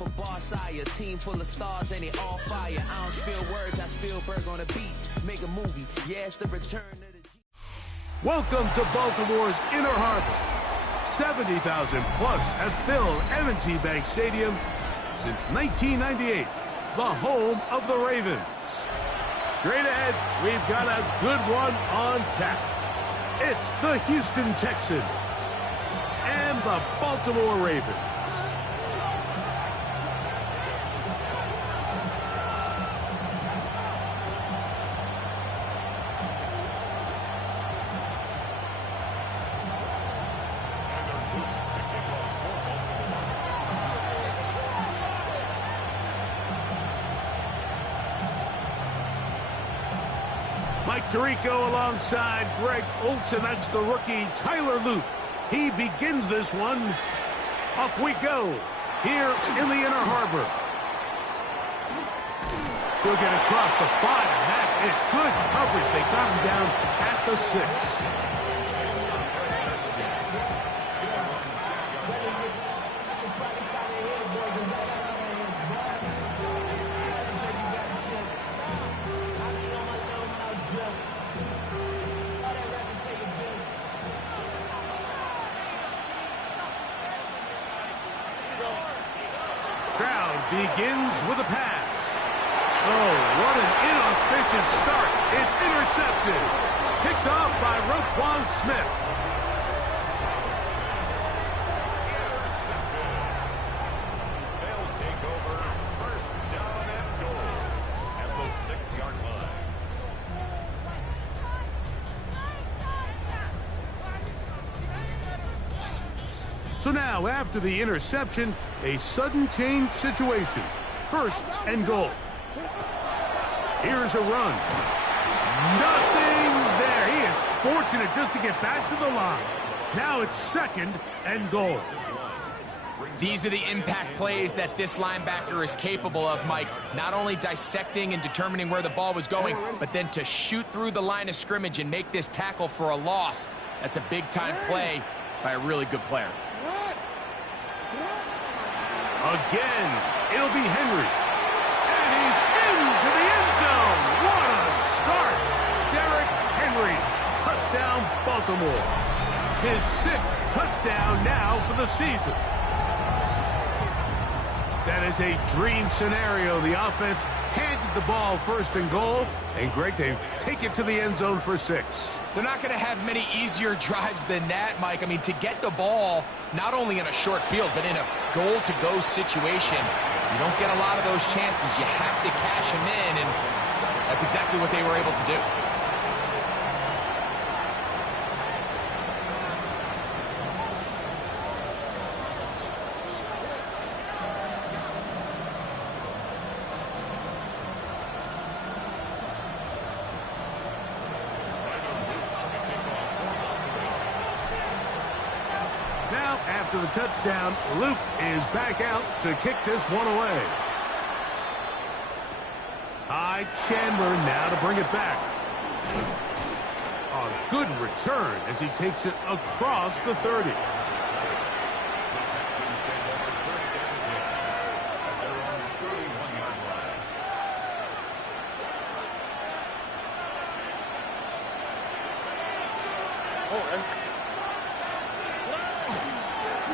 for Barsire, team full of stars and they all fire. I don't spill words, I Spielberg on a beat. Make a movie, yeah, it's the return of the G. Welcome to Baltimore's Inner Harbor. 70,000 plus have filled M&T Bank Stadium since 1998, the home of the Ravens. Straight ahead, we've got a good one on tap. It's the Houston Texans and the Baltimore Ravens. Mike Tirico alongside Greg Olsen. That's the rookie Tyler Luke. He begins this one. Off we go here in the Inner Harbor. He'll get across the 5, and that's it. Good coverage. They got him down at the 6. Begins with a pass. Oh, what an inauspicious start. It's intercepted. Picked off by Roquan Smith. They'll take over first down and goal at the 6-yard line. So now, after the interception, a sudden change situation. First and goal. Here's a run. Nothing there. He is fortunate just to get back to the line. Now it's second and goal. These are the impact plays that this linebacker is capable of, Mike. Not only dissecting and determining where the ball was going, but then to shoot through the line of scrimmage and make this tackle for a loss. That's a big-time play by a really good player. Again, it'll be Henry. And he's into the end zone. What a start. Derrick Henry. Touchdown, Baltimore. His 6th touchdown now for the season. That is a dream scenario. The offense handed the ball first and goal. And Greg, they take it to the end zone for 6. They're not going to have many easier drives than that, Mike. I mean, to get the ball, not only in a short field, but in a goal-to-go situation, you don't get a lot of those chances. You have to cash them in, and that's exactly what they were able to do. After the touchdown, Luke is back out to kick this one away. Ty Chandler now to bring it back. A good return as he takes it across the 30.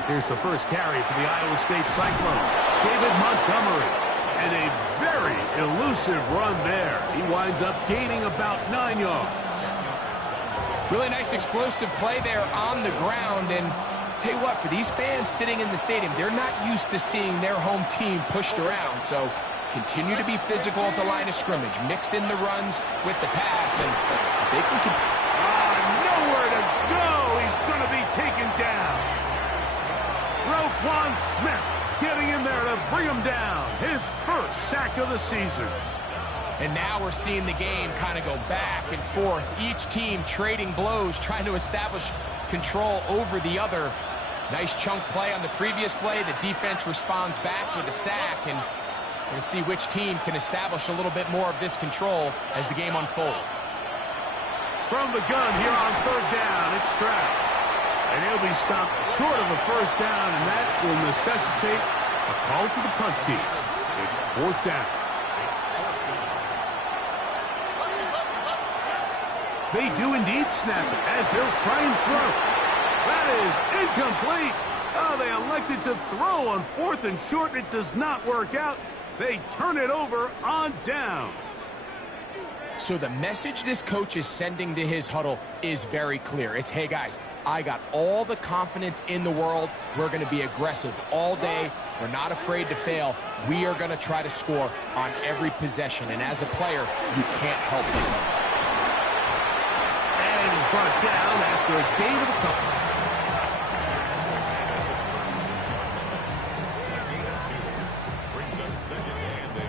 Here's the first carry for the Iowa State Cyclone. David Montgomery. And a very elusive run there. He winds up gaining about 9 yards. Really nice explosive play there on the ground. And tell you what, for these fans sitting in the stadium, they're not used to seeing their home team pushed around. So continue to be physical at the line of scrimmage. Mix in the runs with the pass. And they can nowhere to go. He's going to be taken down. Roquan Smith getting in there to bring him down. His first sack of the season. And now we're seeing the game kind of go back and forth. Each team trading blows, trying to establish control over the other. Nice chunk play on the previous play. The defense responds back with a sack. And we're going to see which team can establish a little bit more of this control as the game unfolds. From the gun here on 3rd down, it's Stroud. And he'll be stopped short of a first down, and that will necessitate A call to the punt team. It's 4th down. They do indeed snap it as they'll try and throw. That is incomplete. Oh, they elected to throw on 4th and short. It does not work out. They turn it over on down. So the message this coach is sending to his huddle is very clear. It's, hey guys, I got all the confidence in the world. We're going to be aggressive all day. We're not afraid to fail. We are going to try to score on every possession. And as a player, you can't help but know. And he's brought down after a gain of a couple. Brings up 2nd and 8.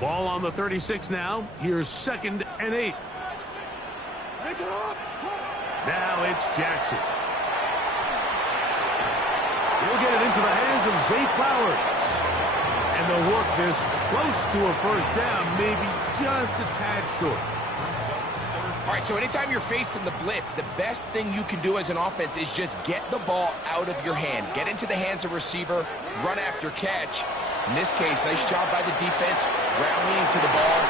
Ball on the 36 now. Here's 2nd and 8. Now it's Jackson. He'll get it into the hands of Zay Flowers. And they'll work this close to a 1st down, maybe just a tad short. All right, so anytime you're facing the blitz, the best thing you can do as an offense is just get the ball out of your hand. Get into the hands of receiver, run after catch. In this case, nice job by the defense, rallying to the ball,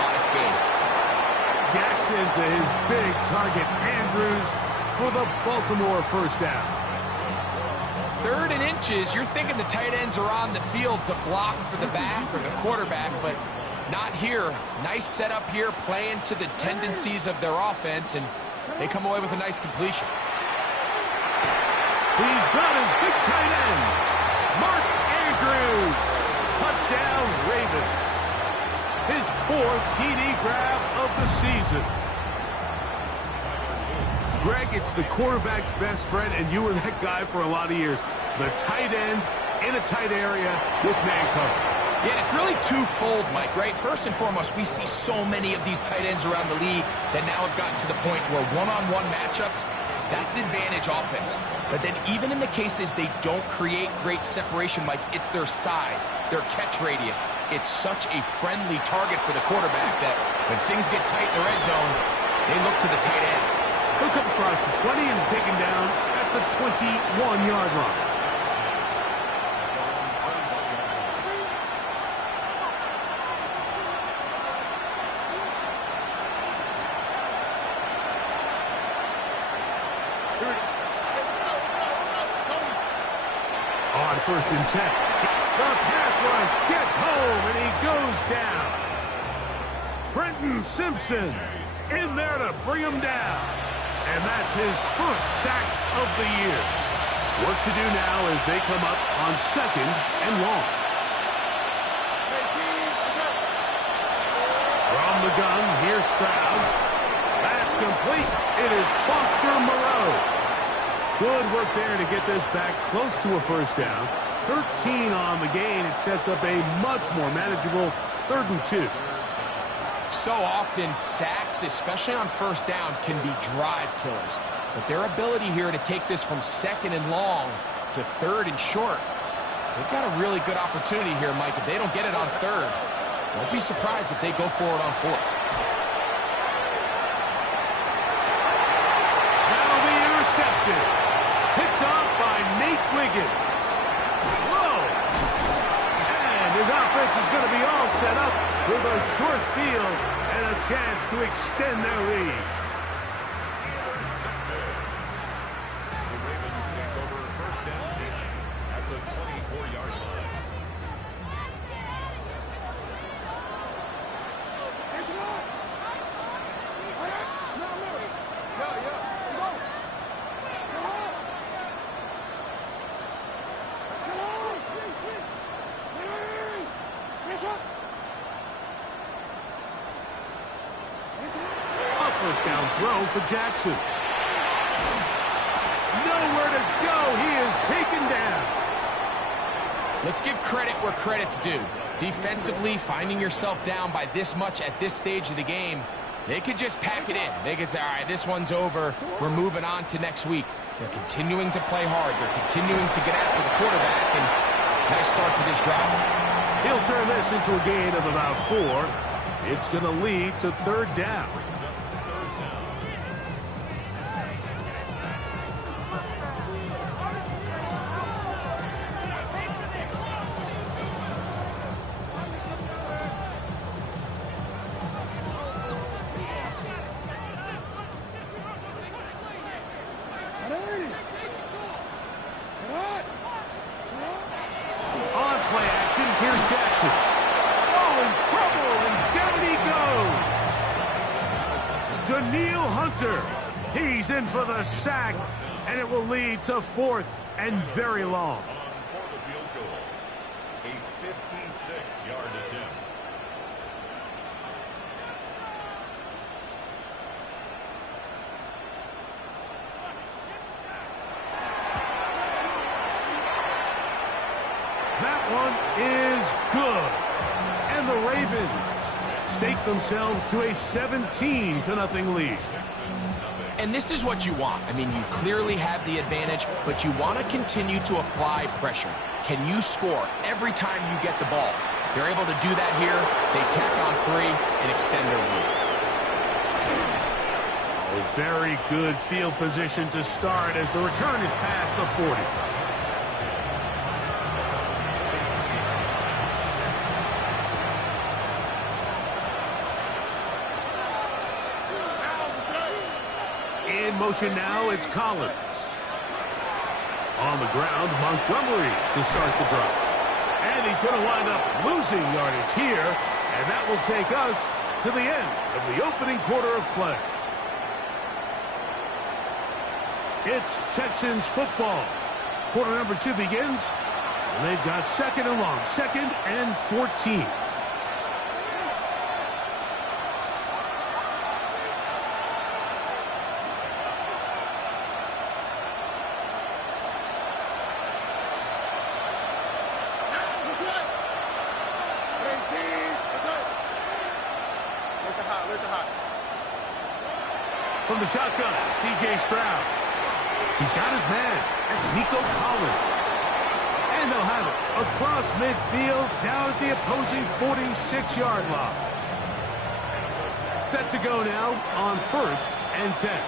modest gain. Jackson to his big target, Andrews, for the Baltimore 1st down. 3rd and inches, you're thinking the tight ends are on the field to block for the back or the quarterback, but not here. Nice setup here, playing to the tendencies of their offense, and they come away with a nice completion. He's got his big tight end, Mark Andrews. Touchdown, Ravens. His 4th TD grab of the season. Greg, it's the quarterback's best friend, and you were that guy for a lot of years. The tight end in a tight area with man coverage. Yeah, it's really twofold, Mike, right? First and foremost, we see so many of these tight ends around the league that now have gotten to the point where one-on-one matchups, that's advantage offense. But then even in the cases they don't create great separation, Mike, it's their size, their catch radius. It's such a friendly target for the quarterback that when things get tight in the red zone, they look to the tight end. He'll come across the 20 and take him down at the 21-yard line. On 1st and 10. The pass rush gets home, and he goes down. Trenton Simpson in there to bring him down. And that's his 1st sack of the year. Work to do now as they come up on 2nd and long. From the gun, here's Stroud. That's complete. It is Foster Moreau. Good work there to get this back close to a 1st down. 13 on the gain. It sets up a much more manageable 3rd and 2. So often, sacks, especially on 1st down, can be drive killers. But their ability here to take this from 2nd and long to 3rd and short, they've got a really good opportunity here, Mike. If they don't get it on 3rd, don't be surprised if they go forward on 4th. That'll be intercepted. Picked off by Nate Wiggins. Whoa! And his offense is going to be all set up with a short field and a chance to extend their lead. The Ravens take over 1st and 10 at the 24-yard line. A 1st down throw for Jackson. Nowhere to go. He is taken down. Let's give credit where credit's due. Defensively, finding yourself down by this much at this stage of the game, they could just pack it in. They could say, all right, this one's over. We're moving on to next week. They're continuing to play hard. They're continuing to get after the quarterback, and nice start to this drive. He'll turn this into a gain of about 4. It's going to lead to 3rd down. Danielle Hunter. He's in for the sack, and it will lead to 4th and very long. For the field goal, a 56-yard attempt. That one is good. And the Ravens stake themselves to a 17-0 lead. And this is what you want. I mean, you clearly have the advantage, but you want to continue to apply pressure. Can you score every time you get the ball? They're able to do that here. They tack on 3 and extend their lead. Oh, very good field position to start as the return is past the 40. In motion now, it's Collins. On the ground, Montgomery to start the drive. And he's going to wind up losing yardage here, and that will take us to the end of the opening quarter of play. It's Texans football. Quarter number 2 begins, and they've got 2nd and long, 2nd and 14. From the shotgun, C.J. Stroud. He's got his man. That's Nico Collins. And they'll have it across midfield down at the opposing 46-yard line. Set to go now on 1st and 10.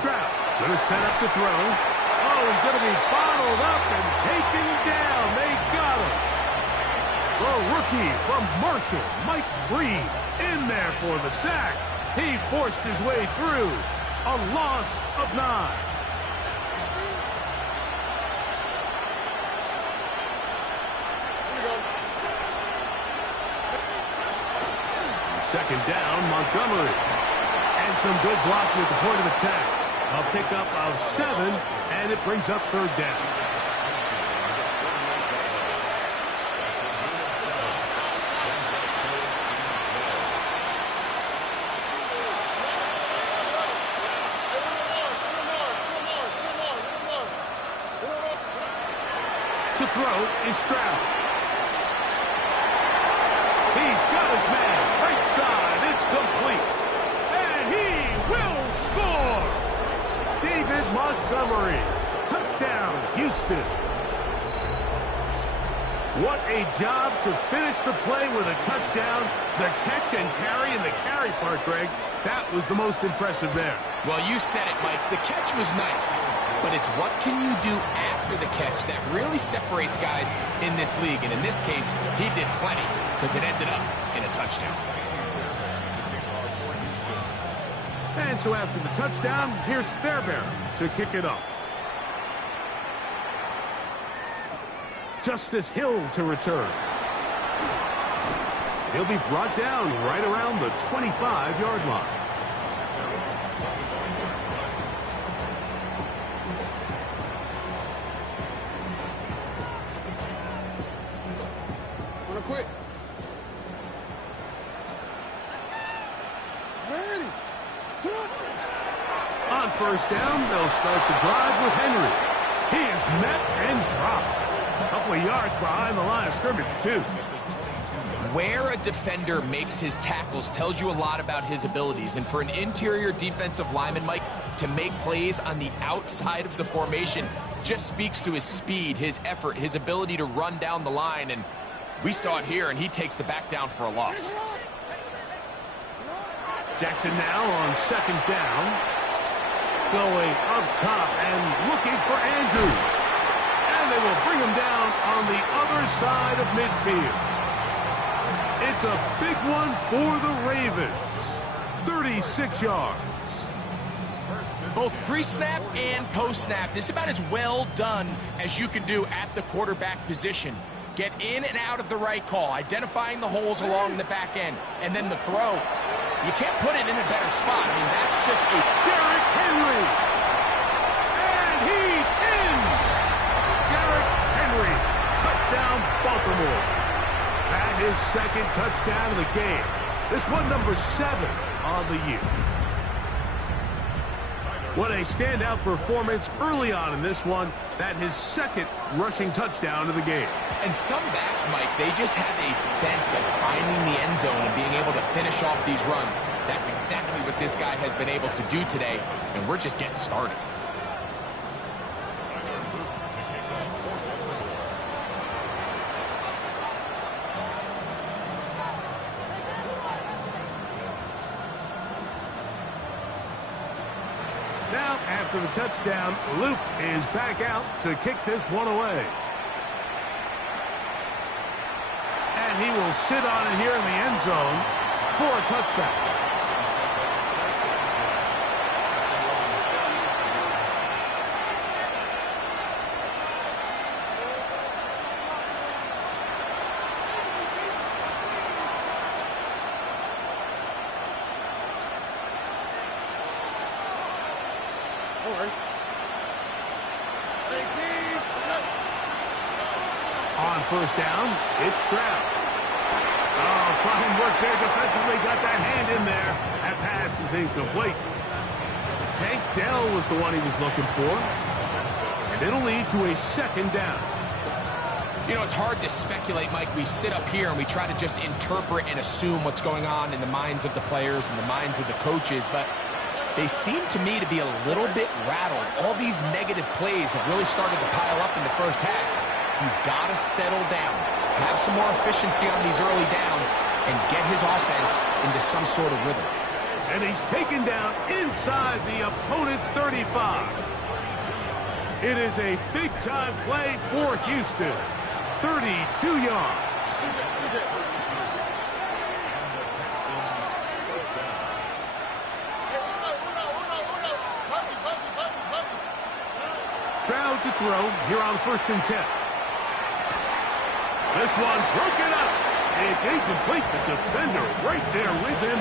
Stroud going to set up the throw. Oh, he's going to be bottled up and taken down. They got him. The rookie from Marshall, Mike Breed, in there for the sack. He forced his way through. A loss of 9. Second down, Montgomery. And some good blocking at the point of attack. A pickup of 7, and it brings up 3rd down. To throw is Stroud. He's got his man. Right side. It's complete. And he will score. David Montgomery. Touchdown, Houston. What a job to finish the play with a touchdown. The catch and carry, and the carry part, Greg, that was the most impressive there. Well, you said it, Mike. The catch was nice, but it's what can you do after the catch that really separates guys in this league. And in this case, he did plenty because it ended up in a touchdown. And so after the touchdown, here's Fairbairn to kick it off. Justice Hill to return. He'll be brought down right around the 25-yard line. Quick. Ready. On 1st down, they'll start the drive with Henry. He is met and dropped. A couple of yards behind the line of scrimmage, too. Where a defender makes his tackles tells you a lot about his abilities. And for an interior defensive lineman, Mike, to make plays on the outside of the formation just speaks to his speed, his effort, his ability to run down the line. And we saw it here, and he takes the back down for a loss. Jackson now on 2nd down. Going up top and looking for Andrews. And they will bring him down on the other side of midfield. It's a big one for the Ravens. 36 yards. 1st and Both pre-snap and post-snap. This is about as well done as you can do at the quarterback position. Get in and out of the right call, identifying the holes along the back end, and then the throw. You can't put it in a better spot. I mean, that's just a... Derrick Henry! And he's in! Derrick Henry, touchdown Baltimore. That is second touchdown of the game. This one number 7 on the year. What a standout performance early on in this one. That his second rushing touchdown of the game. And some backs, Mike, they just have a sense of finding the end zone and being able to finish off these runs. That's exactly what this guy has been able to do today, and we're just getting started. Now, after the touchdown, Luke is back out to kick this one away. And he will sit on it here in the end zone for a touchback. On first down, it's Stroud. Oh, fine work there defensively. Got that hand in there. That pass is incomplete. Tank Dell was the one he was looking for. And it'll lead to a second down. You know, it's hard to speculate, Mike. We sit up here and we try to just interpret and assume what's going on in the minds of the players and the minds of the coaches, but they seem to me to be a little bit rattled. All these negative plays have really started to pile up in the first half. He's got to settle down, have some more efficiency on these early downs, and get his offense into some sort of rhythm. And he's taken down inside the opponent's 35. It is a big-time play for Houston. 32 yards. Stroud to throw here on 1st and 10. This one broken up. It's incomplete. The defender right there with him.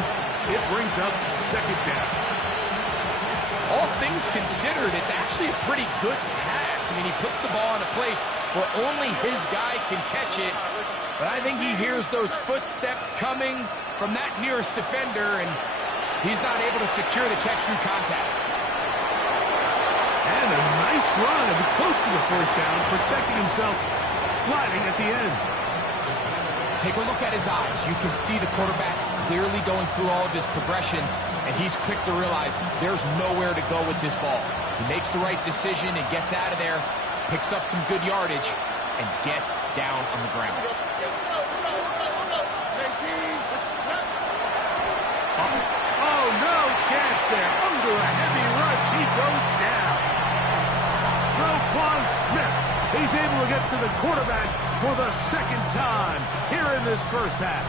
It brings up second down. All things considered, it's actually a pretty good pass. I mean, he puts the ball in a place where only his guy can catch it. But I think he hears those footsteps coming from that nearest defender, and he's not able to secure the catch through contact. And a nice run. And close to the first down, protecting himself, sliding at the end. Take a look at his eyes. You can see the quarterback clearly going through all of his progressions, and he's quick to realize there's nowhere to go with this ball. He makes the right decision and gets out of there, picks up some good yardage, and gets down on the ground. Oh, no chance there. Under a heavy rush, he goes down. Roquan Smith. He's able to get to the quarterback for the second time here in this first half.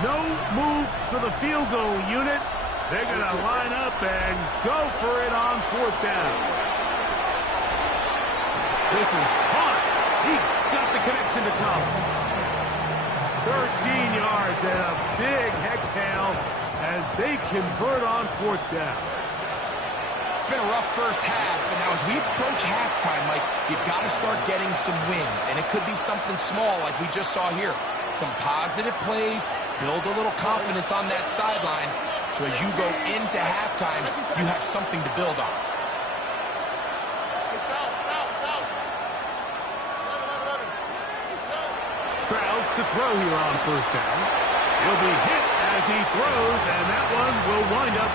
No move for the field goal unit. They're going to line up and go for it on 4th down. This is caught. He got the connection to Collins. 13 yards and a big exhale as they convert on 4th down. It's been a rough first half, but now as we approach halftime, Mike, you've got to start getting some wins, and it could be something small like we just saw here. Some positive plays, build a little confidence on that sideline, so as you go into halftime, you have something to build on. Stroud to throw here on 1st down. He'll be hit as he throws, and that one will wind up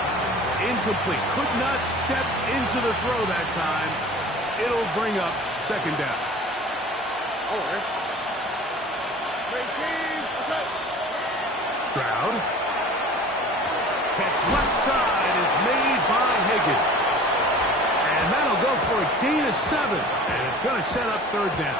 incomplete. Could not step into the throw that time. It'll bring up second down. Stroud. Catch left side is made by Higgins. And that'll go for a gain of 7. And it's going to set up 3rd down.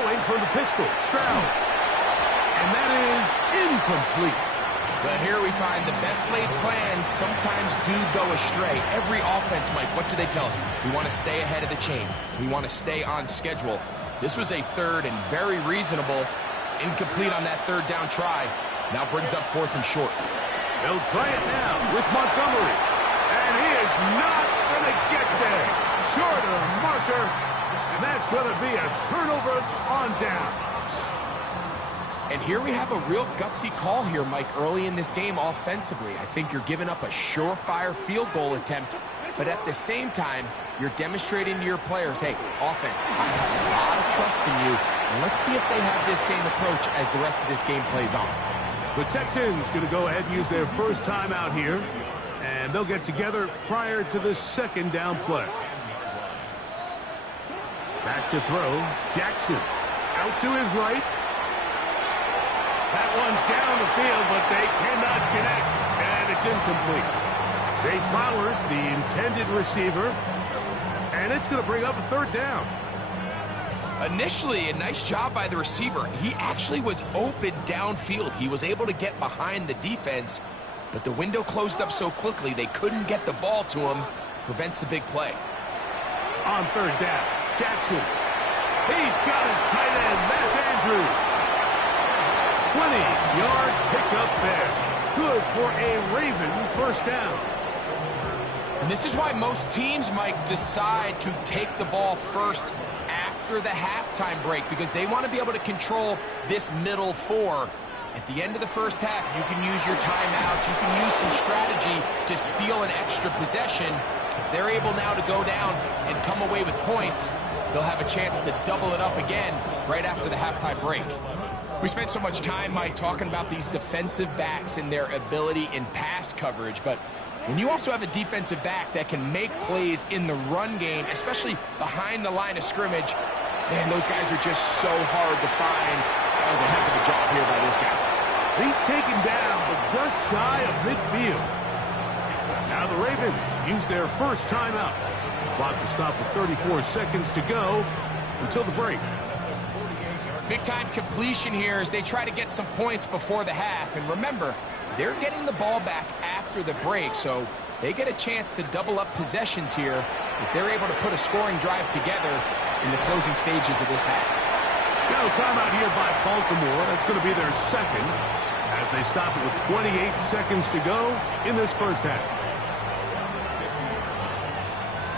throwing from the pistol, Stroud. And that is incomplete. But here we find the best laid plans sometimes do go astray. Every offense, Mike, what do they tell us? We want to stay ahead of the chains. We want to stay on schedule. This was a third and very reasonable. Incomplete on that third down try. Now brings up fourth and short. They'll try it now with Montgomery. And he is not going to get there. Short of the marker. And that's going to be a turnover on down. And here we have a real gutsy call here, Mike, early in this game offensively. I think you're giving up a surefire field goal attempt, but at the same time, you're demonstrating to your players, hey, offense, I have a lot of trust in you, and let's see if they have this same approach as the rest of this game plays on. The Texans going to go ahead and use their first timeout here, and they'll get together prior to the second down play. Back to throw, Jackson out to his right. That one down the field, but they cannot connect, and it's incomplete. Zay Flowers, the intended receiver, and it's going to bring up a third down. Initially, a nice job by the receiver. He actually was open downfield. He was able to get behind the defense, but the window closed up so quickly they couldn't get the ball to him. Prevents the big play. On third down, Jackson. He's got his tight end. That's Andrews. 20-yard pickup there. Good for a Raven first down. And this is why most teams, Mike, decide to take the ball first after the halftime break, because they want to be able to control this middle four. At the end of the first half, you can use your timeouts, you can use some strategy to steal an extra possession. If they're able now to go down and come away with points, they'll have a chance to double it up again right after the halftime break. We spent so much time, Mike, talking about these defensive backs and their ability in pass coverage, but when you also have a defensive back that can make plays in the run game, especially behind the line of scrimmage, man, those guys are just so hard to find. That was a heck of a job here by this guy. He's taken down, but just shy of midfield. Now the Ravens use their first timeout. Clock will stop with 34 seconds to go until the break. Big-time completion here as they try to get some points before the half. And remember, they're getting the ball back after the break, so they get a chance to double up possessions here if they're able to put a scoring drive together in the closing stages of this half. Now timeout here by Baltimore. That's going to be their second as they stop it with 28 seconds to go in this first half.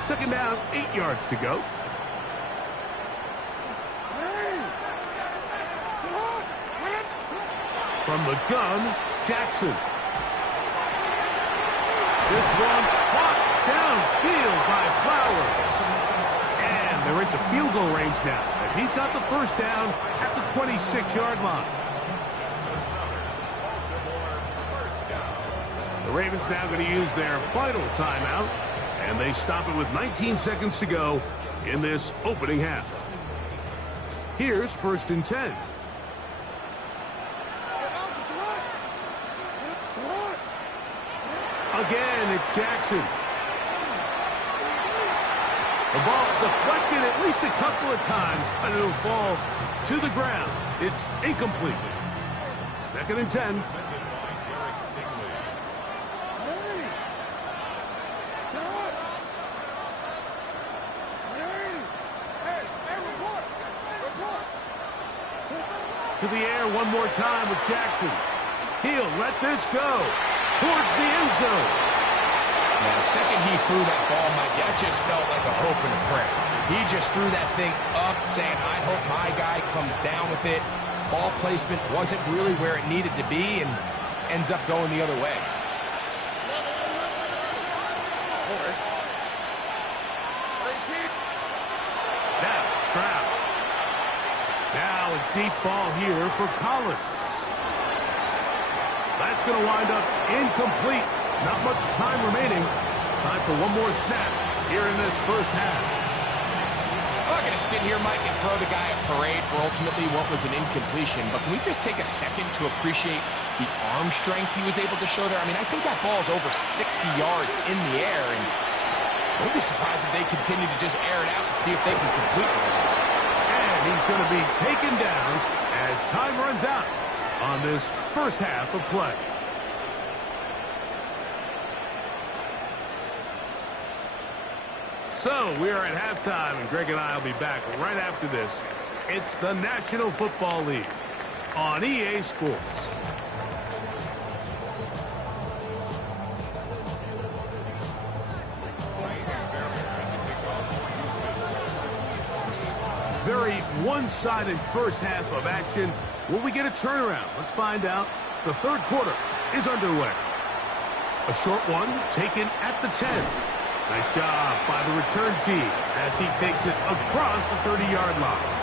Second down, 8 yards to go. From the gun, Jackson. This one blocked downfield by Flowers. And they're into field goal range now as he's got the first down at the 26-yard line. The Ravens now going to use their final timeout, and they stop it with 19 seconds to go in this opening half. Here's first and 10. Again, it's Jackson. The ball deflected at least a couple of times, but it'll fall to the ground. It's incomplete. Second and 10. To the air one more time with Jackson. He'll let this go towards the end zone. Yeah, the second he threw that ball, Mike, that just felt like a hope and a prayer. He just threw that thing up, saying, I hope my guy comes down with it. Ball placement wasn't really where it needed to be and ends up going the other way. Now, Stroud. Now a deep ball here for Collins. That's going to wind up incomplete. Not much time remaining. Time for one more snap here in this first half. I'm not going to sit here, Mike, and throw the guy a parade for ultimately what was an incompletion, but can we just take a second to appreciate the arm strength he was able to show there? I mean, I think that ball's over 60 yards in the air, and I won't be surprised if they continue to just air it out and see if they can complete one of those. And And he's going to be taken down as time runs out on this first half of play. So we are at halftime, and Greg and I will be back right after this. It's the National Football League on EA Sports. Very one-sided first half of action. Will we get a turnaround? Let's find out. The third quarter is underway. A short one taken at the 10. Nice job by the return team as he takes it across the 30-yard line.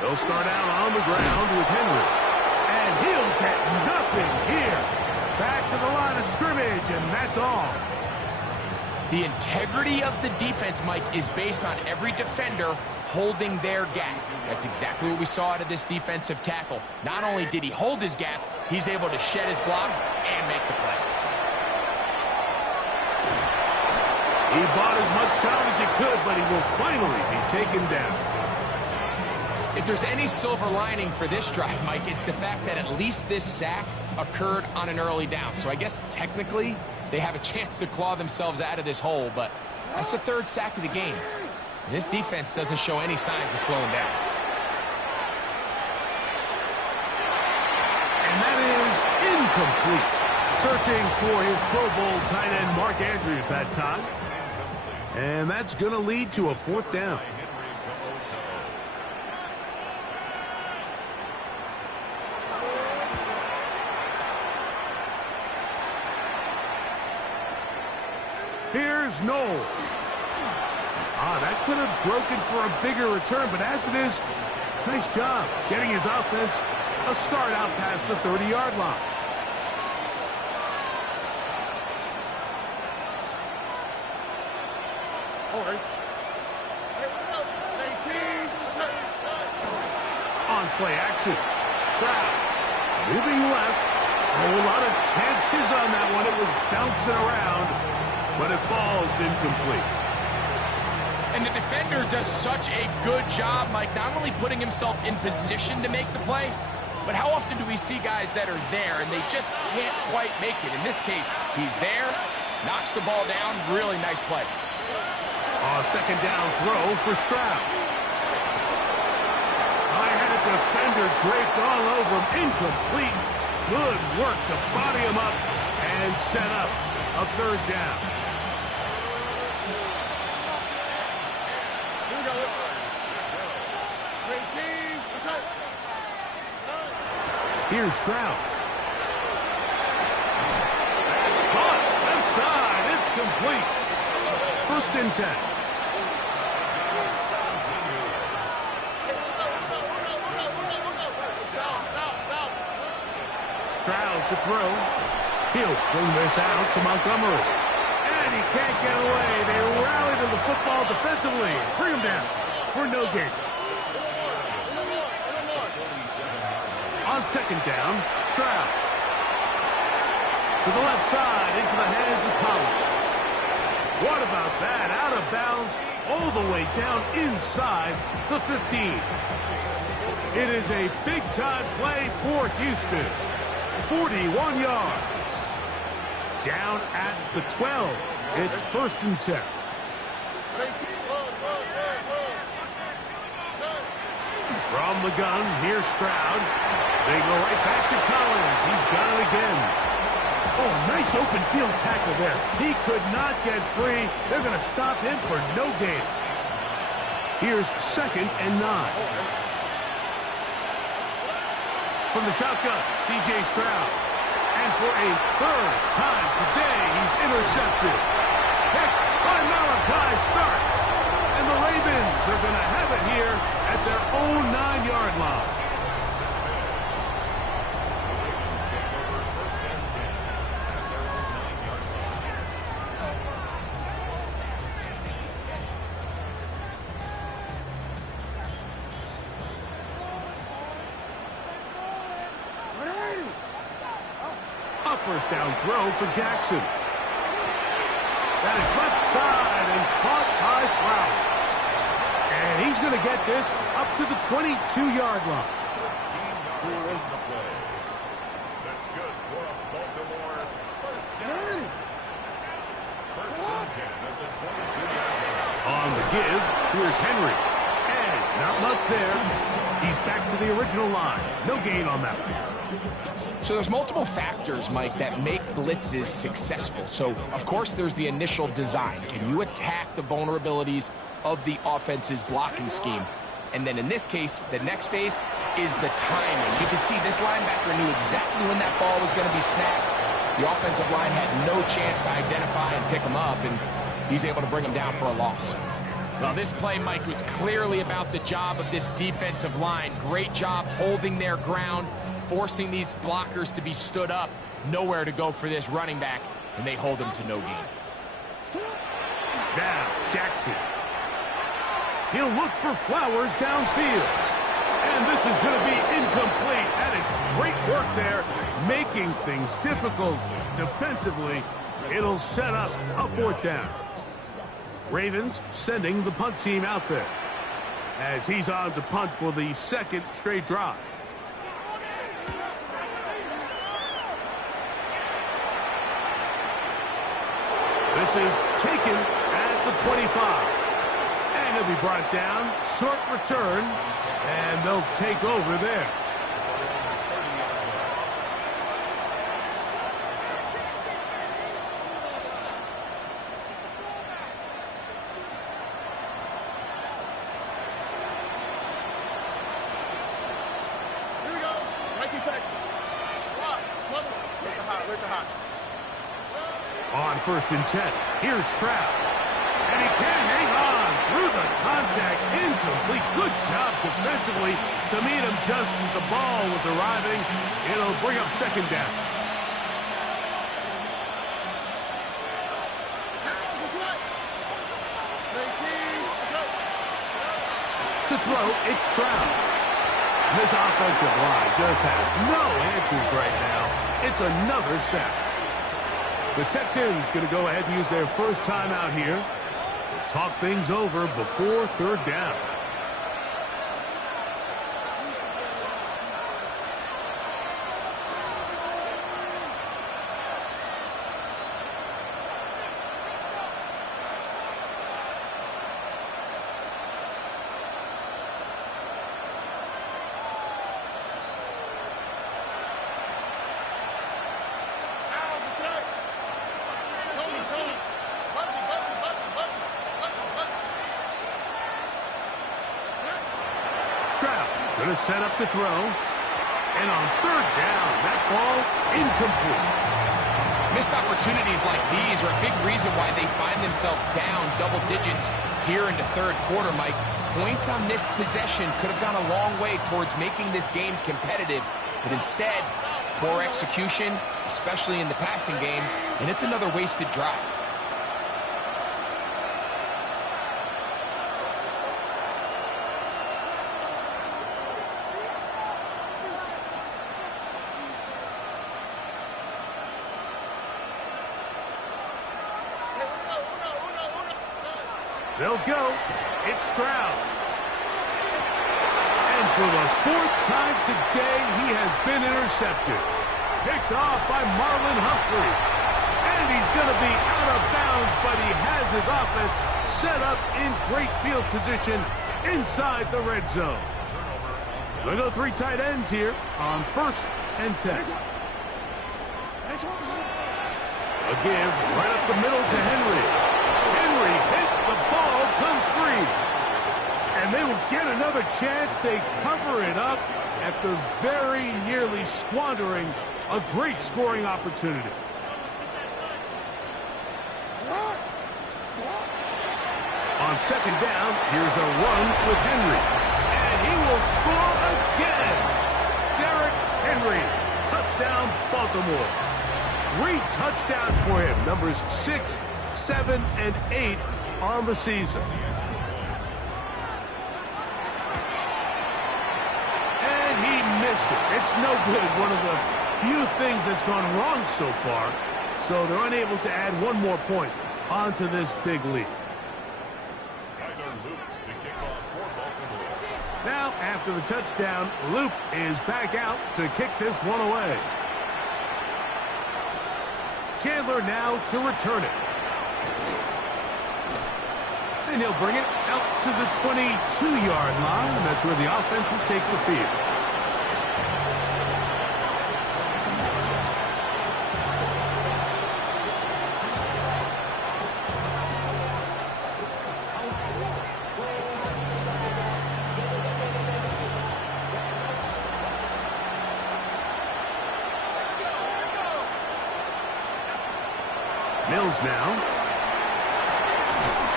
They'll start out on the ground with Henry. And he'll get nothing here. Back to the line of scrimmage, and that's all. The integrity of the defense, Mike, is based on every defender holding their gap. That's exactly what we saw out of this defensive tackle. Not only did he hold his gap, he's able to shed his block and make the play. He bought as much time as he could, but he will finally be taken down. If there's any silver lining for this drive, Mike, it's the fact that at least this sack occurred on an early down. So I guess technically they have a chance to claw themselves out of this hole, but that's the third sack of the game. This defense doesn't show any signs of slowing down. And that is incomplete. Searching for his Pro Bowl tight end Mark Andrews that time. And that's going to lead to a fourth down. Here's Noel. That could have broken for a bigger return, but as it is, nice job getting his offense a start out past the 30-yard line. On play action. Stroud moving left. A whole lot of chances on that one. It was bouncing around, but it falls incomplete. And the defender does such a good job, Mike, not only putting himself in position to make the play, but how often do we see guys that are there and they just can't quite make it? In this case, he's there, knocks the ball down, really nice play. Second down throw for Stroud. I had a defender draped all over him, incomplete. Good work to body him up and set up a third down. Here's Stroud. That's caught. Left side. It's complete. First and 10. Stroud to throw. He'll swing this out to Montgomery. And he can't get away. They rally to the football defensively. Bring him down for no gain. On second down, Stroud. To the left side, into the hands of Collins. What about that? Out of bounds, all the way down inside the 15. It is a big-time play for Houston. 41 yards. Down at the 12. It's first and 10. From the gun, here's Stroud. They go right back to Collins. He's got it again. Oh, nice open field tackle there. He could not get free. They're going to stop him for no gain. Here's second and 9. From the shotgun, C.J. Stroud. And for a third time today, he's intercepted. Picked by Malachi Starks. And the Ravens are going to have it here at their own 9-yard line. first down throw for Jackson. That is left side and caught by Flowers. And he's going to get this up to the 22-yard line. 14 yards on the play. That's good for a Baltimore first down. First and 10 at the 22-yard line. On the give, here's Henry. And not much there. He's back to the original line. No gain on that one. So there's multiple factors, Mike, that make blitzes successful. So, of course, there's the initial design. Can you attack the vulnerabilities of the offense's blocking scheme? And then in this case, the next phase is the timing. You can see this linebacker knew exactly when that ball was going to be snapped. The offensive line had no chance to identify and pick him up, and he's able to bring him down for a loss. Well, this play, Mike, was clearly about the job of this defensive line. Great job holding their ground, forcing these blockers to be stood up. Nowhere to go for this running back, and they hold him to no gain. Now, Jackson. He'll look for Flowers downfield. And this is going to be incomplete. That is great work there, making things difficult defensively. It'll set up a fourth down. Ravens sending the punt team out there as he's on to punt for the second straight drive. This is taken at the 25. And he'll be brought down. Short return. And they'll take over there. On first and 10, here's Stroud. And he can't hang on through the contact. Incomplete. Good job defensively to meet him just as the ball was arriving. It'll bring up second down. To throw, it's Stroud. This offensive line just has no answers right now. It's another sack. The Texans going to go ahead and use their first time out here. Talk things over before third down. Going to set up to throw. And on third down, that ball incomplete. Missed opportunities like these are a big reason why they find themselves down double digits here into third quarter, Mike. Points on this possession could have gone a long way towards making this game competitive. But instead, poor execution, especially in the passing game, and it's another wasted drive. They'll go. It's Stroud. And for the fourth time today, he has been intercepted. Picked off by Marlon Humphrey. And he's going to be out of bounds, but he has his offense set up in great field position inside the red zone. They'll go three tight ends here on first and 10. A give right up the middle to Henry. Henry hit, the ball comes free. And they will get another chance. They cover it up after very nearly squandering a great scoring opportunity. On second down, here's a run with Henry. And he will score again. Derrick Henry, touchdown Baltimore. 3 touchdowns for him, numbers 6, 7, and 8 on the season. And he missed it. It's no good. One of the few things that's gone wrong so far, so they're unable to add one more point onto this big lead. Tyler Loop to kick off for Baltimore. Now, after the touchdown, Loop is back out to kick this one away. Chandler now to return it. And he'll bring it out to the 22-yard line. That's where the offense will take the field. Mills now.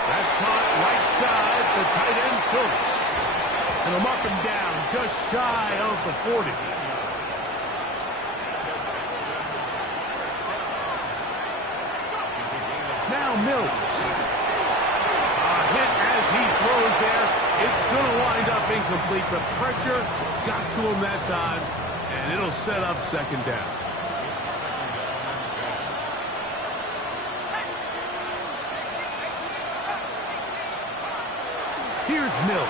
That's caught right side, the tight end Schultz. And they'll mark him down just shy of the 40. Now Mills. A hit as he throws there. It's going to wind up incomplete. The pressure got to him that time, and it'll set up second down. Here's Mills.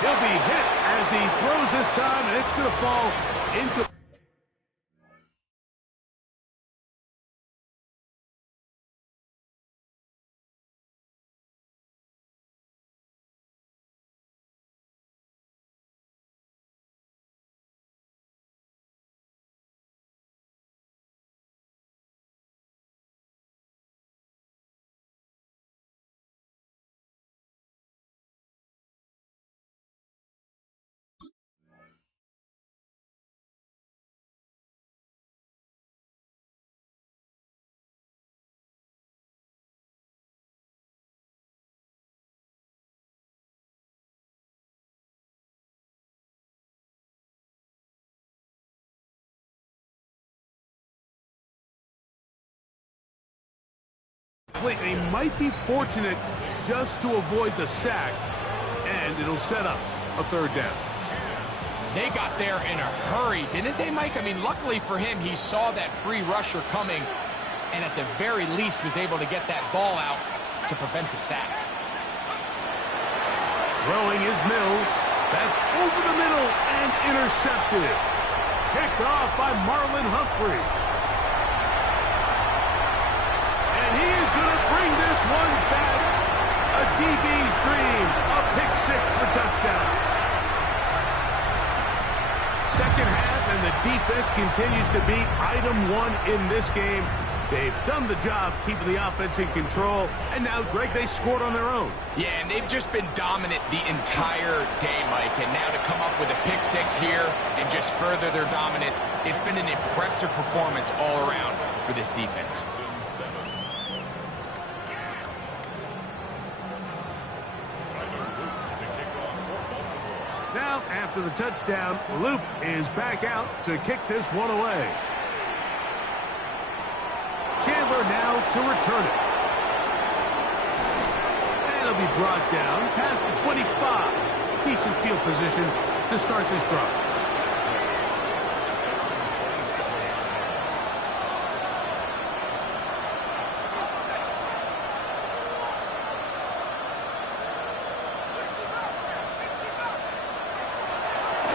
He'll be hit as he throws this time, and it's going to fall into... They might be fortunate just to avoid the sack, and it'll set up a third down. They got there in a hurry, didn't they, Mike? I mean, luckily for him, he saw that free rusher coming, and at the very least was able to get that ball out to prevent the sack. Throwing is Mills. That's over the middle and intercepted. Picked off by Marlon Humphrey. And he is going to bring this one back. A DB's dream. A pick six for touchdown. Second half, and the defense continues to be item one in this game. They've done the job keeping the offense in control, and now, Greg, they scored on their own. Yeah, and they've just been dominant the entire day, Mike, and now to come up with a pick six here and just further their dominance, it's been an impressive performance all around for this defense. Now, after the touchdown, Loop is back out to kick this one away. Chandler now to return it. And it'll be brought down past the 25. Decent field position to start this drive.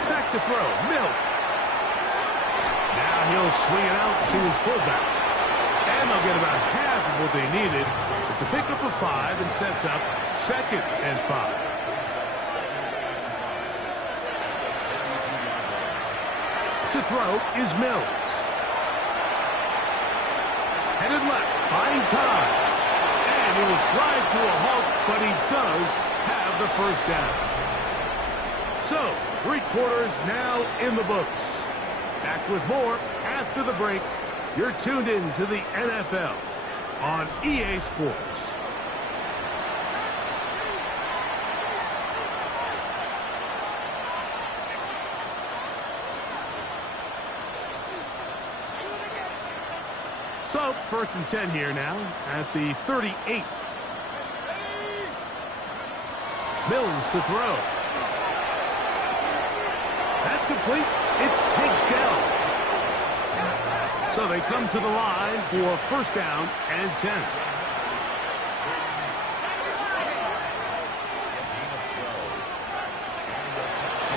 Back to throw, Mills. Now he'll swing it out to his fullback. And they'll get about half of what they needed. It's a pickup of 5 and sets up 2nd and 5. To throw is Mills. Headed left, buying time. And he will slide to a halt, but he does have the first down. So, 3 quarters now in the books. Back with more after the break. You're tuned in to the NFL on EA Sports. So, 1st and 10 here now at the 38. Mills to throw. That's complete. It's takedown. So they come to the line for first down and 10.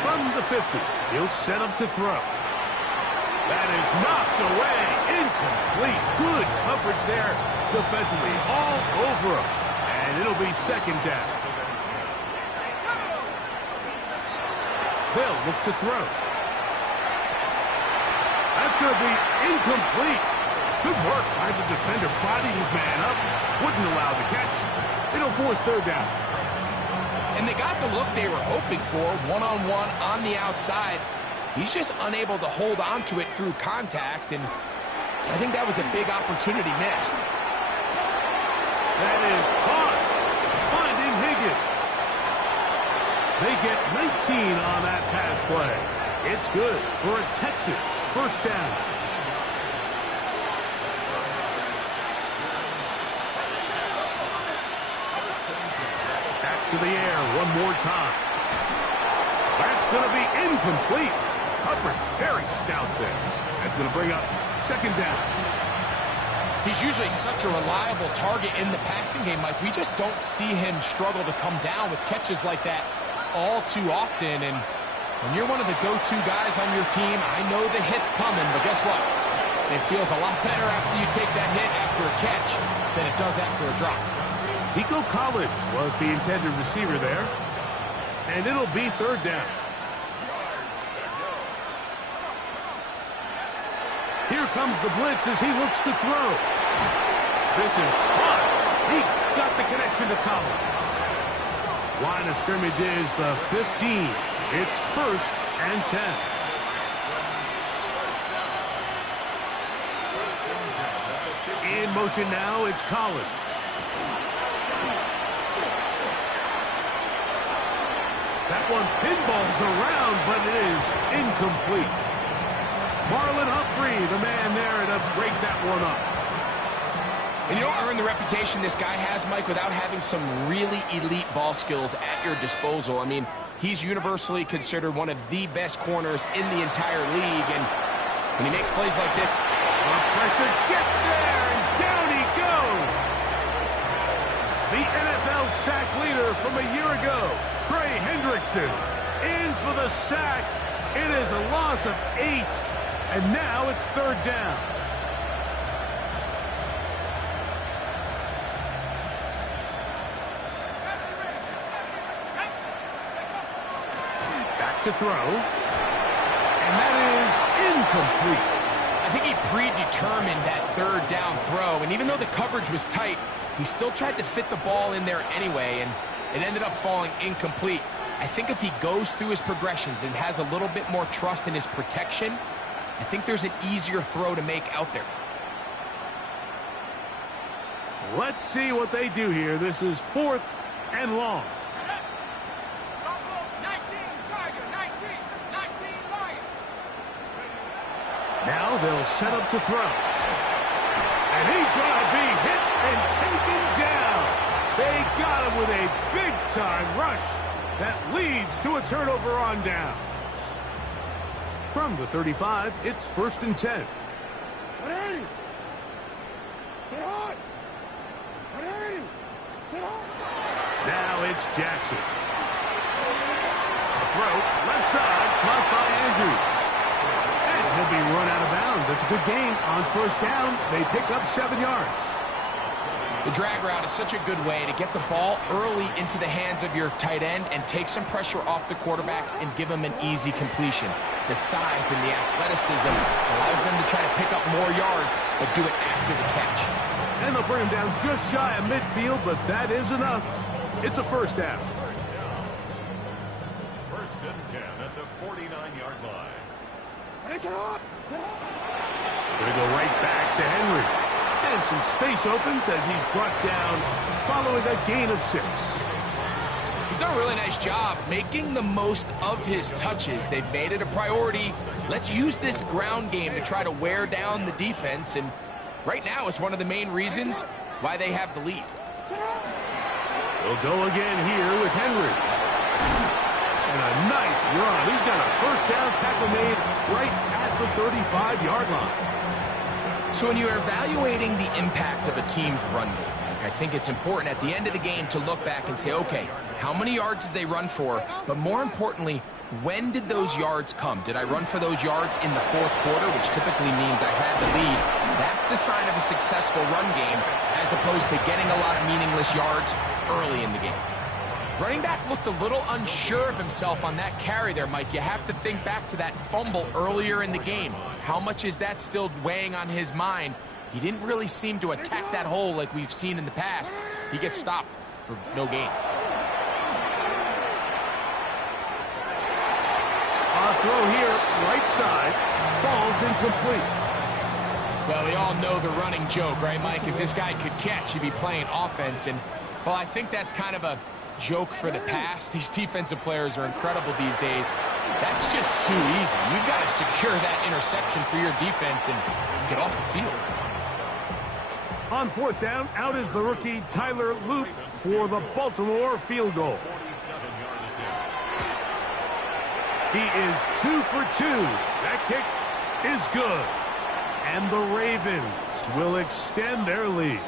From the 50, he'll set up to throw. That is knocked away. Incomplete. Good coverage there defensively. All over him. And it'll be second down. They'll look to throw. That's going to be incomplete. Good work by the defender. Bodied his man up. Wouldn't allow the catch. It'll force third down. And they got the look they were hoping for, one-on-one on the outside. He's just unable to hold on to it through contact, and I think that was a big opportunity missed. That is caught. Finding Higgins. They get 19 on that pass play. It's good for a Texans first down. Back to the air one more time. That's going to be incomplete. Coverage very stout there. That's going to bring up second down. He's usually such a reliable target in the passing game, Mike. We just don't see him struggle to come down with catches like that all too often. And when you're one of the go-to guys on your team, I know the hit's coming, but guess what? It feels a lot better after you take that hit after a catch than it does after a drop. Nico Collins was the intended receiver there. And it'll be third down. Here comes the blitz as he looks to throw. This is caught. He got the connection to Collins. Line of scrimmage is the 15. It's first and 10. In motion now, it's Collins. That one pinballs around, but it is incomplete. Marlon Humphrey, the man there to break that one up. And you don't earn the reputation this guy has, Mike, without having some really elite ball skills at your disposal. I mean, he's universally considered one of the best corners in the entire league, and when he makes plays like this, the pressure gets there, and down he goes. The NFL sack leader from a year ago, Trey Hendrickson, in for the sack. It is a loss of 8, and now it's third down. Back to throw, and that is incomplete. I think he predetermined that third down throw, and even though the coverage was tight, he still tried to fit the ball in there anyway, and it ended up falling incomplete. I think if he goes through his progressions and has a little bit more trust in his protection, I think there's an easier throw to make out there. Let's see what they do here. This is fourth and long. 19 Tiger, 19 Lion. Now they'll set up to throw. And he's going to be hit and taken down. They got him with a big-time rush that leads to a turnover on down. From the 35, it's first and 10. Now it's Jackson. Throw, left side, caught by Andrews. And he'll be run out of bounds. That's a good gain on first down. They pick up 7 yards. The drag route is such a good way to get the ball early into the hands of your tight end and take some pressure off the quarterback and give him an easy completion. The size and the athleticism allows them to try to pick up more yards, but do it after the catch. And they'll bring him down just shy of midfield, but that is enough. It's a first down. First and 10 at the 49-yard line. Going to go right back to Henry. And some space opens as he's brought down following a gain of 6. He's done a really nice job making the most of his touches. They've made it a priority. Let's use this ground game to try to wear down the defense, and right now it's one of the main reasons why they have the lead. We'll go again here with Henry. And a nice run. He's got a first down tackle made right at the 35-yard line. So when you're evaluating the impact of a team's run game, I think it's important at the end of the game to look back and say, okay, how many yards did they run for? But more importantly, when did those yards come? Did I run for those yards in the fourth quarter, which typically means I had the lead? That's the sign of a successful run game, as opposed to getting a lot of meaningless yards early in the game. Running back looked a little unsure of himself on that carry there, Mike. You have to think back to that fumble earlier in the game. How much is that still weighing on his mind? He didn't really seem to attack that hole like we've seen in the past. He gets stopped for no gain. Throw here, right side, falls incomplete. Well, we all know the running joke, right, Mike? If this guy could catch, he'd be playing offense. And, well, I think that's kind of a joke for the past. These defensive players are incredible these days. That's just too easy. You've got to secure that interception for your defense and get off the field. On fourth down, out is the rookie Tyler Loop for the Baltimore field goal. He is 2 for 2. That kick is good. And the Ravens will extend their lead.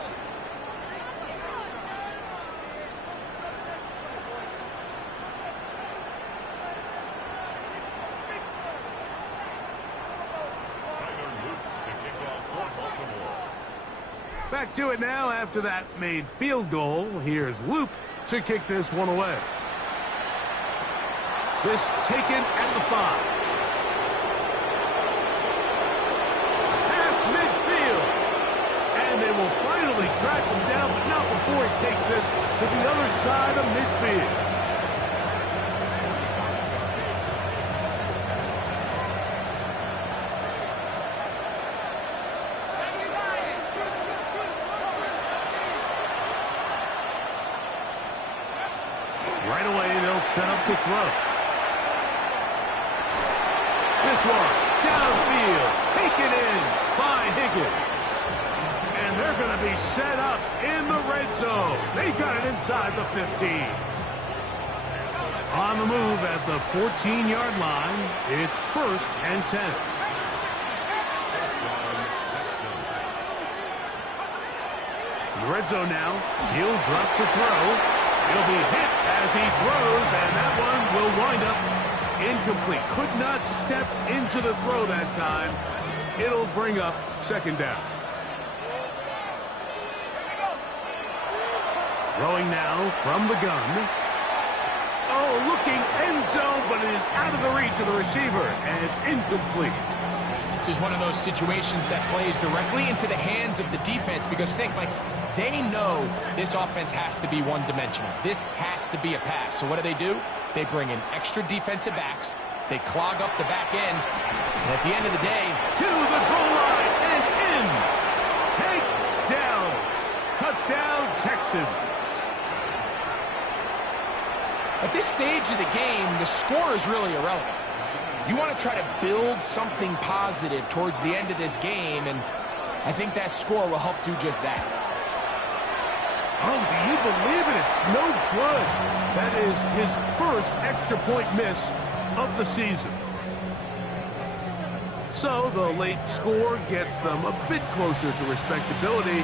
Back to it now after that made field goal. Here's Loop to kick this one away. This taken at the 5. Past midfield. And they will finally track him down, but not before he takes this to the other side of midfield. Right away, they'll set up to throw. This one, downfield, taken in by Higgins. And they're going to be set up in the red zone. They got it inside the 15. On the move at the 14-yard line, it's 1st and 10. In the red zone now, he'll drop to throw. He'll be hit as he throws, and that one will wind up incomplete. Could not step into the throw that time. It'll bring up 2nd down. Throwing now from the gun. Oh, looking end zone, but it is out of the reach of the receiver and incomplete. This is one of those situations that plays directly into the hands of the defense because think, like, they know this offense has to be one-dimensional. This has to be a pass. So what do? They bring in extra defensive backs. They clog up the back end. And at the end of the day, to the goal line and in. Take down. Touchdown, Texans. At this stage of the game, the score is really irrelevant. You want to try to build something positive towards the end of this game, and I think that score will help do just that. Oh, do you believe it? It's no good. That is his first extra point miss of the season. So the late score gets them a bit closer to respectability.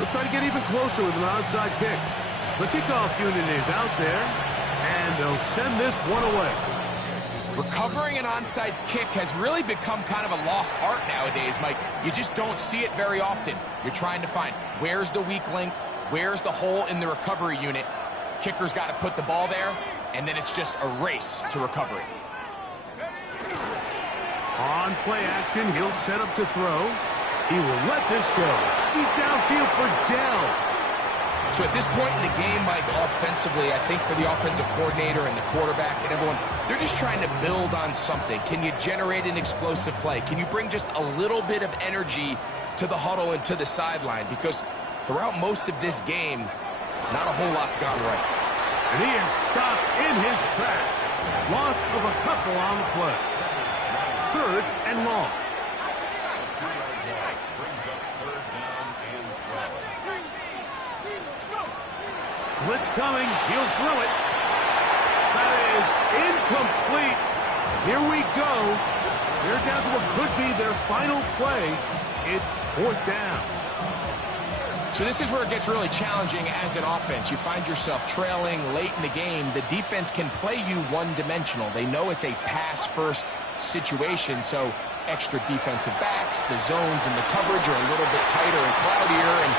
They'll try to get even closer with an onside kick. The kickoff unit is out there, and they'll send this one away. Recovering an onside kick has really become kind of a lost art nowadays, Mike. You just don't see it very often. You're trying to find where's the weak link, where's the hole in the recovery unit. Kicker's got to put the ball there, and then it's just a race to recovery. On play action, he'll set up to throw. He will let this go. Deep downfield for Dell. So at this point in the game, Mike, offensively, I think for the offensive coordinator and the quarterback and everyone, they're just trying to build on something. Can you generate an explosive play? Can you bring just a little bit of energy to the huddle and to the sideline? Because throughout most of this game, not a whole lot's gone right. And he is stopped in his tracks. Loss of a couple on the play. 3rd and long. Blitz coming. He'll throw it. That is incomplete. Here we go. They're down to what could be their final play. It's 4th down. So this is where it gets really challenging as an offense. You find yourself trailing late in the game. The defense can play you one-dimensional. They know it's a pass-first situation, so extra defensive backs, the zones and the coverage are a little bit tighter and cloudier, and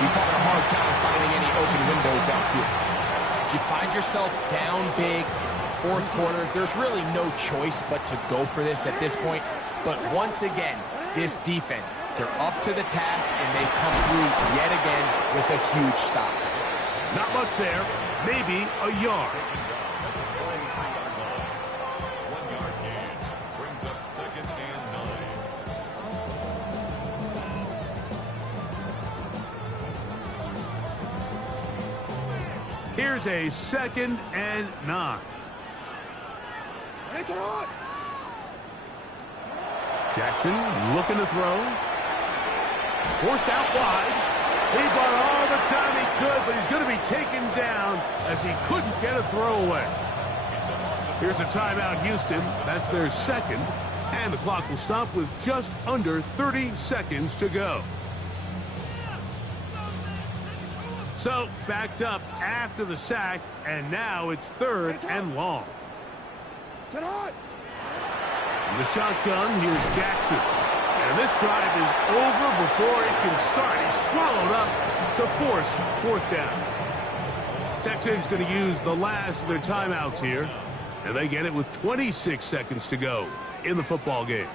he's having a hard time finding any open windows downfield. You find yourself down big. It's the 4th quarter. There's really no choice but to go for this at this point. But once again, this defense, they're up to the task, and they come through yet again with a huge stop. Not much there. Maybe a yard. 1-yard gain brings up 2nd and 9. Here's a 2nd and 9. Jackson looking to throw. Forced out wide. He bought all the time he could, but he's going to be taken down as he couldn't get a throwaway. Here's a timeout, Houston. That's their 2nd, and the clock will stop with just under 30 seconds to go. So, backed up after the sack, and now it's 3rd and long. In the shotgun, here's Jackson. And this drive is over before it can start. He's swallowed up to force 4th down. Texans going to use the last of their timeouts here, and they get it with 26 seconds to go in the football game.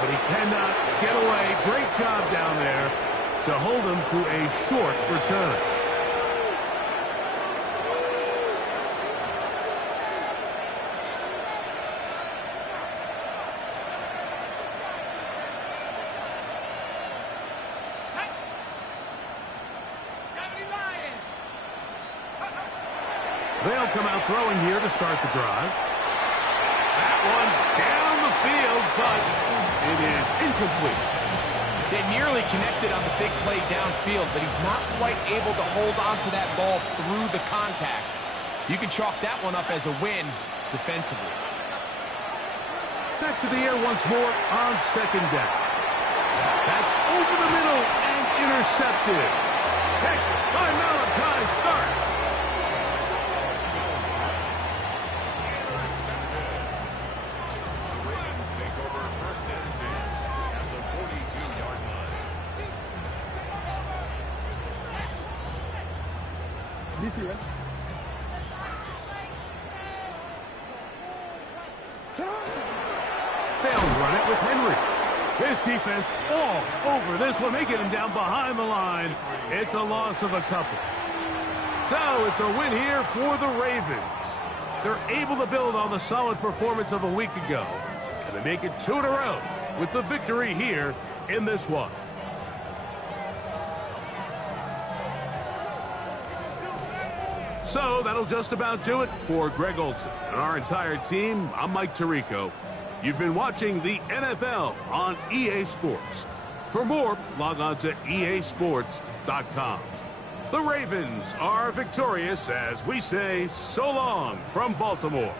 But he cannot get away. Great job down there to hold him to a short return. They'll come out throwing here to start the drive. That one down the field, but it is incomplete. They nearly connected on the big play downfield, but he's not quite able to hold on to that ball through the contact. You can chalk that one up as a win defensively. Back to the air once more on 2nd down. That's over the middle and intercepted. Catch by Malachi Starks. They'll run it with Henry. This defense all over this one. They get him down behind the line. It's a loss of a couple. So it's a win here for the Ravens. They're able to build on the solid performance of a week ago, and they make it 2 in a row with the victory here in this one. So that'll just about do it for Greg Olsen and our entire team. I'm Mike Tirico. You've been watching the NFL on EA Sports. For more, log on to easports.com. The Ravens are victorious as we say so long from Baltimore.